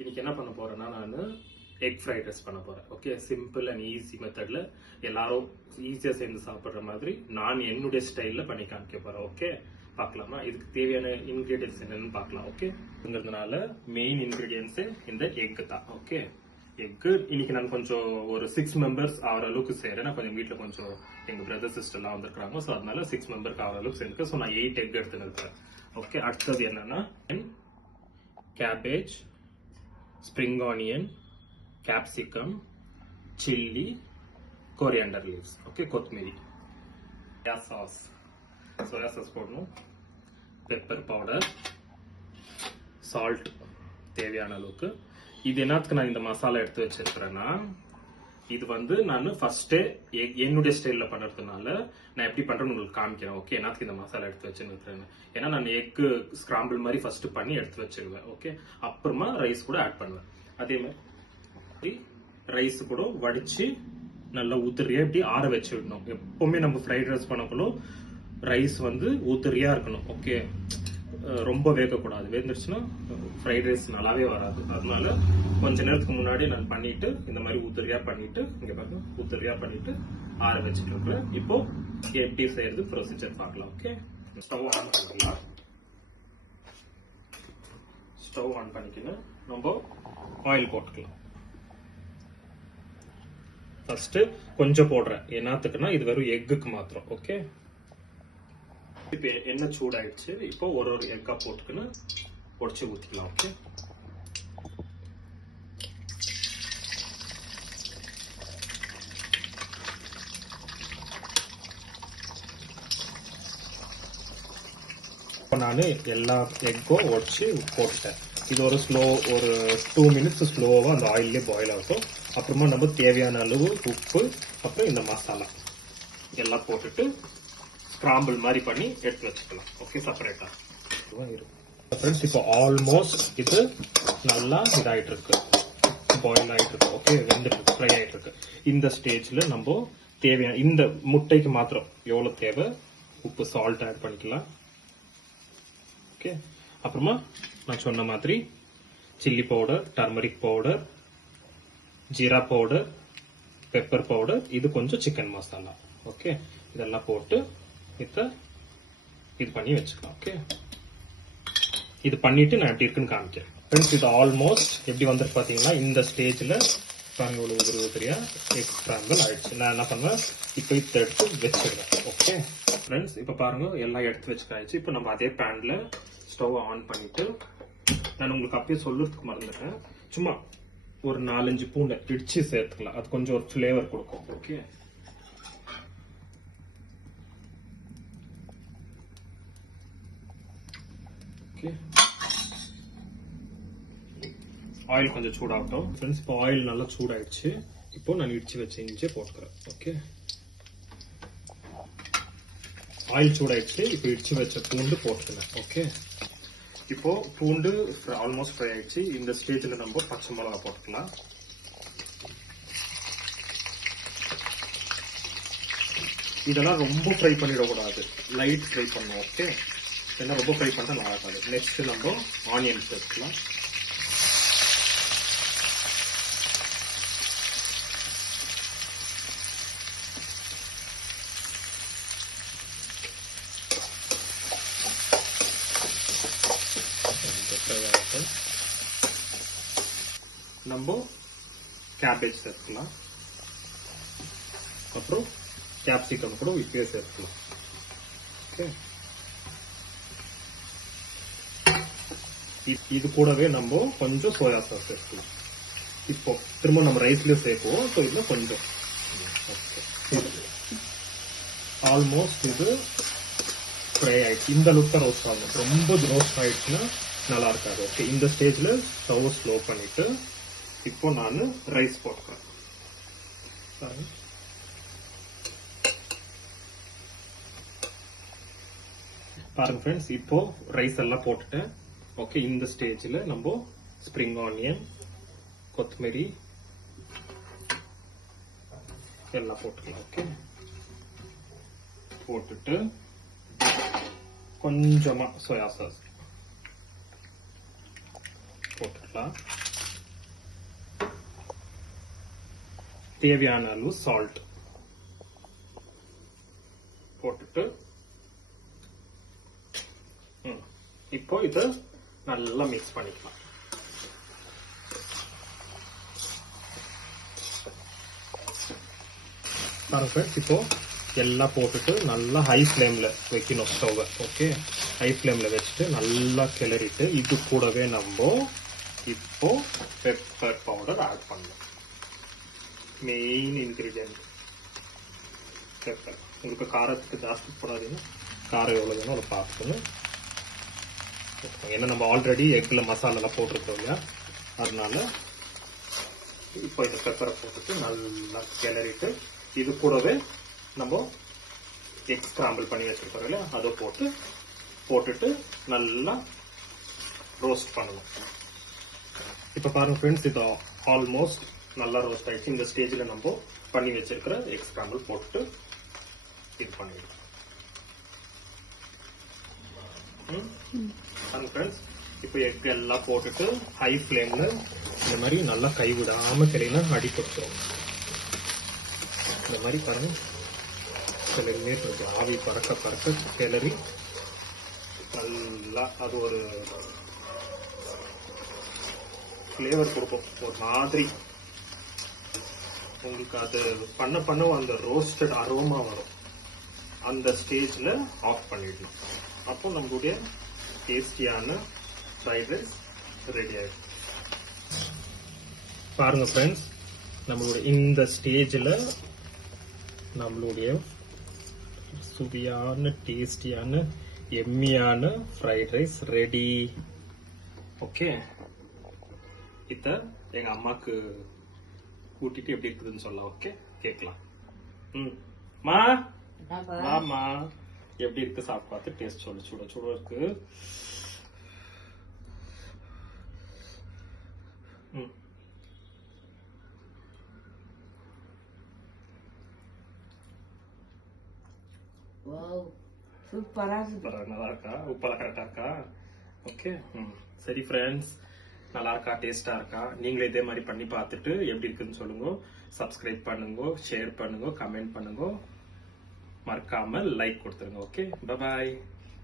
இன்னைக்கு என்ன பண்ண போறேன்னா நான் எக் ஃப்ரைட் ரைஸ் பண்ண போறேன். ஓகே, சிம்பிள் அண்ட் ஈஸி மெத்தட்ல எல்லாரும் ஈஸியா சேர்ந்து சாப்பிடுற மாதிரி நான் என்னுடைய ஸ்டைல்ல பண்ணி காமிக்க போறேன். ஓகே, பார்க்கலாமா? இதுக்கு தேவையான இன்கிரீடியன்ஸ் என்னன்னு பார்க்கலாம். ஓகேங்கிறதுனால மெயின் இன்கிரீடியன்ஸ் இந்த எக் தான். ஓகே, எக்கு இன்னைக்கு நான் கொஞ்சம் ஒரு 6 மெம்பர்ஸ் ஆகிற அளவுக்கு செய்யறேன். கொஞ்சம் வீட்டுல கொஞ்சம் எங்க பிரதர் சிஸ்டர் எல்லாம் வந்திருக்காங்க. ஸோ அதனால 6 மெம்பருக்கு ஆகிற அளவுக்கு செஞ்சிருக்கேன். ஸோ நான் 8 எக் எடுத்துன்னு இருக்கேன். ஓகே, அடுத்தது என்னன்னா cabbage, spring onion, capsicum, chilli, coriander leaves. Okay, kothmeri. Soya sauce போடணும், pepper powder, salt தேவையான அளவுக்கு. இது என்னத்துக்கு நான் இந்த மசாலா எடுத்து வச்சிருக்கிறேன்னா, இது வந்து நான் ஃபர்ஸ்டே என்னுடைய ஸ்டைல்ல பண்றதுனால நான் எப்படி பண்றேன்னு உங்களுக்கு காமிக்கிறேன். ஓகே, என்னத்துக்கு இந்த மசாலா எடுத்து வச்சிருக்கிறேன், ஏன்னா நான் எக் ஸ்கிராம்பிள் மாதிரி ஃபர்ஸ்ட் பண்ணி எடுத்து வச்சிருவேன். ஓகே, அப்புறமா ரைஸ் கூட ஆட் பண்ணுவேன். அதே மாதிரி ரைஸ் கூட வடிச்சு நல்லா ஊத்துறியா இப்படி ஆற வச்சு விடணும். எப்பவுமே நம்ம ஃப்ரைட் ரைஸ் பண்ணக்குள்ள ரைஸ் வந்து ஊத்துறியா இருக்கணும். ஓகே, ரொம்ப வேகக்கூடாது. வேந்துருச்சுன்னா ஃப்ரைட் ரைஸ் நல்லாவே வராது. அதனால கொஞ்ச நேரத்துக்கு முன்னாடி நான் பண்ணிட்டு இந்த மாதிரி ஊத்துறியா பண்ணிட்டு, இங்க பாருங்க, ஊத்துறியா பண்ணிட்டு ஆற வச்சுட்டு இருக்கிறேன். இப்போ எப்படி செய்யறது ப்ரொசீஜர் பார்க்கலாம். ஓகே, ஸ்டவ் ஆன் பண்ணிக்கலாம். ஸ்டவ் ஆன் பண்ணிக்கணும். நம்ம ஆயில் போட்டுக்கலாம். ஃபர்ஸ்ட் கொஞ்சம் போடுறேன், என்னத்துக்குன்னா இது வெறும் எக்குக்கு மாத்திரம். ஓகே, இப்ப எண்ணெய் சூடாயிடுச்சு. இப்போ ஒரு எக்கா போட்டுக்குன்னு உடச்சு ஊத்திக்கலாம். ஓகே, நான் எல்லா எக்கும் உடச்சு போட்டுட்டேன். இது ஒரு 2 மினிட்ஸ் ஸ்லோவா அந்த ஆயிலே பாயில் ஆகும். அப்புறமா நம்ம தேவையான அளவு உப்பு, அப்புறம் இந்த மசாலா எல்லாம் போட்டுட்டு ஸ்கிராம்பிள் மாதிரி பண்ணி எடுத்து வச்சுக்கலாம். ஓகே, செப்பரேட்டா ஃப்ரெண்ட்ஸ். இப்போ ஆல்மோஸ்ட் இது நல்லா இதாயிட்டு இருக்கு, பாயில் ஆயிட்டு இருக்கு. ஓகே, வெந்துட்டு ஃப்ரை ஆயிட்டு இருக்கு. இந்த ஸ்டேஜ்ல நம்ம தேவையான இந்த முட்டைக்கு மாத்திரம் எவ்வளவு தேவை உப்பு, சால்ட் ஆட் பண்ணிக்கலாம். ஓகே, அப்புறமா நான் சொன்ன மாதிரி chilli powder, turmeric powder, jeera powder, pepper powder, இது கொஞ்சம் சிக்கன் மசாலா. ஓகே, இதெல்லாம் போட்டு இது பண்ணி வச்சுக்கலாம். ஓகே, இது பண்ணிட்டு நான் எப்படி இருக்குன்னு காமிக்கிறேன். ஃப்ரெண்ட்ஸ், இது ஆல்மோஸ்ட் எப்படி வந்துட்டு பாத்தீங்கன்னா இந்த ஸ்டேஜ்ல உதவியா எக் ஸ்கிராம்பிள் ஆயிடுச்சு. நான் என்ன பண்ணுவேன், இப்போ இதை எடுத்து வச்சிருவேன். ஓகே ஃப்ரெண்ட்ஸ், இப்போ பாருங்க எல்லாம் எடுத்து வச்சுக்காயிடுச்சு. இப்போ நம்ம அதே பேன்ல ஸ்டவ் ஆன் பண்ணிட்டு, நான் உங்களுக்கு அப்பயே சொல்றதுக்கு மறந்துட்டேன், சும்மா ஒரு 4-5 பூண்டை இடிச்சு சேர்த்துக்கலாம். அது கொஞ்சம் ஒரு ஃபிளேவர் கொடுக்கும். ஓகே, ஆயில் கொஞ்சம் சூடாகட்டும். ஃப்ரெண்ட்ஸ், இப்போ ஆயில் நல்லா சூடாயிடுச்சு. இப்போ நான் இடிச்சு வச்ச இஞ்சியை போட்டுக்கிறேன். ஓகே, ஆயில் சூடாயிடுச்சு. இப்போ இடிச்சு வச்ச பூண்டு போட்டுக்கிறேன். ஓகே, இப்போ பூண்டு ஆல்மோஸ்ட் ஃப்ரை ஆயிடுச்சு. இந்த ஸ்டேஜ்ல நம்ம பச்சை மிளகா போட்டுக்கலாம். இதெல்லாம் ரொம்ப ஃப்ரை பண்ணிடக்கூடாது, லைட் ஃப்ரை பண்ணுவோம். ஓகே, ஏன்னா ரொம்ப ஃப்ரை பண்ணா நல்லா இருக்காது. நெக்ஸ்ட் நம்ம ஆனியன் சேர்த்துக்கலாம். நம்ம கேபேஜ் சேர்த்துக்கலாம். அப்புறம் கேப்சிகம் கூட இப்பயே சேர்த்துக்கலாம். ஓகே, இது கூடவே நம்ம கொஞ்சம் சோயா சாஸ் சேர்த்துக்கலாம். இப்போ திரும்ப நம்ம ரைஸ்லயே சேர்ப்போம். ஸோ இதுல கொஞ்சம் ஆல்மோஸ்ட் இது ஃப்ரை ஆயிடுச்சு. இந்த அளவுக்கு தான் ரோஸ்ட் ஆகும். ரொம்ப ரோஸ்ட் ஆயிடுச்சுன்னா நல்லா இருக்காது. ஓகே, இந்த ஸ்டேஜ்ல ஸ்டவ் ஸ்லோ பண்ணிட்டு இப்போ நான் ரைஸ் போட்டுக்கிறேன். பாருங்க ஃப்ரெண்ட்ஸ், இப்போ ரைஸ் எல்லாம் போட்டுட்டேன். ஓகே, இந்த ஸ்டேஜ்ல நம்ம ஸ்ப்ரிங் ஆனியன், கொத்தமல்லி எல்லாம் போட்டுக்கலாம். ஓகே, போட்டுட்டு கொஞ்சமா சோயா சாஸ் போட்டுக்கலாம். தேவையான அளவு சால்ட் போட்டுட்டு இப்போ இதை நல்லா மிக்ஸ் பண்ணிக்கலாம். பாருங்க ஃப்ரெண்ட்ஸ், இப்போ எல்லாம் போட்டுட்டு நல்லா ஹை ஃப்ளேம்ல வைக்கணும் ஸ்டவ். ஓகே, ஹை ஃப்ளேம்ல வச்சுட்டு நல்லா கிளறிட்டு இது கூடவே நம்ம இப்போ பெப்பர் பவுடர் ஆட் பண்ணணும். Main ingredient pepper. உங்களுக்கு காரத்துக்கு ஜாஸ்தி போடாதீங்க, காரம் எவ்வளவு வேணும் அதை பார்த்துக்கணும். ஏன்னா நம்ம ஆல்ரெடி எக்ல மசாலா போட்டிருக்கோம் இல்லையா, அதனால இப்போ இந்த பெப்பரை போட்டுட்டு நல்லா கிளறிட்டு இது கூடவே நம்ம எக் ஸ்கிராம்பிள் பண்ணி வச்சிருக்கோம் இல்லையா, அதை போட்டுட்டு நல்லா ரோஸ்ட் பண்ணணும். இப்ப பாருங்க ஃப்ரெண்ட்ஸ், இது ஆல்மோஸ்ட் நல்லா ரோஸ்ட் ஆயிடுச்சு. இந்த ஸ்டேஜ்ல நம்ம பண்ணி வச்சிருக்கிற எக் ஸ்கிராம்பிள் போட்டு இது பண்ணிடலாம். ஃப்ரெண்ட்ஸ், இப்போ எக் எல்லாம் போட்டுட்டு ஹை ஃப்ளேம்ல இந்த மாதிரி நல்லா கைவிடாம கிளையில அடி கொடுத்துரும். இந்த மாதிரி பாருங்க, கிளறிலே கொஞ்சம் ஆவி பறக்க கிளறி நல்லா அது ஒரு ஃப்ளேவர் கொடுக்கும். ஒரு மாதிரி உங்களுக்கு அது பண்ண அந்த ரோஸ்டட் அரோமா வரும். அந்த ஸ்டேஜ்ல ஆஃப் பண்ணிடணும். அப்போ நம்மளுடைய டேஸ்டியான ஃப்ரைட் ரைஸ் ரெடி ஆயிடும். பாருங்க ஃப்ரெண்ட்ஸ், நம்மளுடைய இந்த ஸ்டேஜ்ல நம்மளுடைய சுவையான டேஸ்டியான எம்மியான ஃப்ரைட் ரைஸ் ரெடி. ஓகே, இத எங்க அம்மாக்கு கூட்டிட்டு எப்படி இருக்குதுன்னு சொல்ல. ஓகே, கேட்கலாம். மா வாமா, எப்படி இருக்கு சாப்பிட்டு பார்த்து டேஸ்ட் சொல்லு. சுட இருக்கு. சூப்பரா நல்லா இருக்கா? உப்பெல்லாம் கரெக்டா இருக்கா? ஓகே, சரி ஃப்ரெண்ட்ஸ், நல்லா இருக்கா? டேஸ்டா இருக்கா? நீங்களே இதே மாதிரி பண்ணி பார்த்துட்டு எப்படி இருக்குன்னு சொல்லுங்க. சப்ஸ்கிரைப் பண்ணுங்க, ஷேர் பண்ணுங்க, கமெண்ட் பண்ணுங்க, மறக்காம லைக் கொடுத்துருங்க. Okay, bye bye.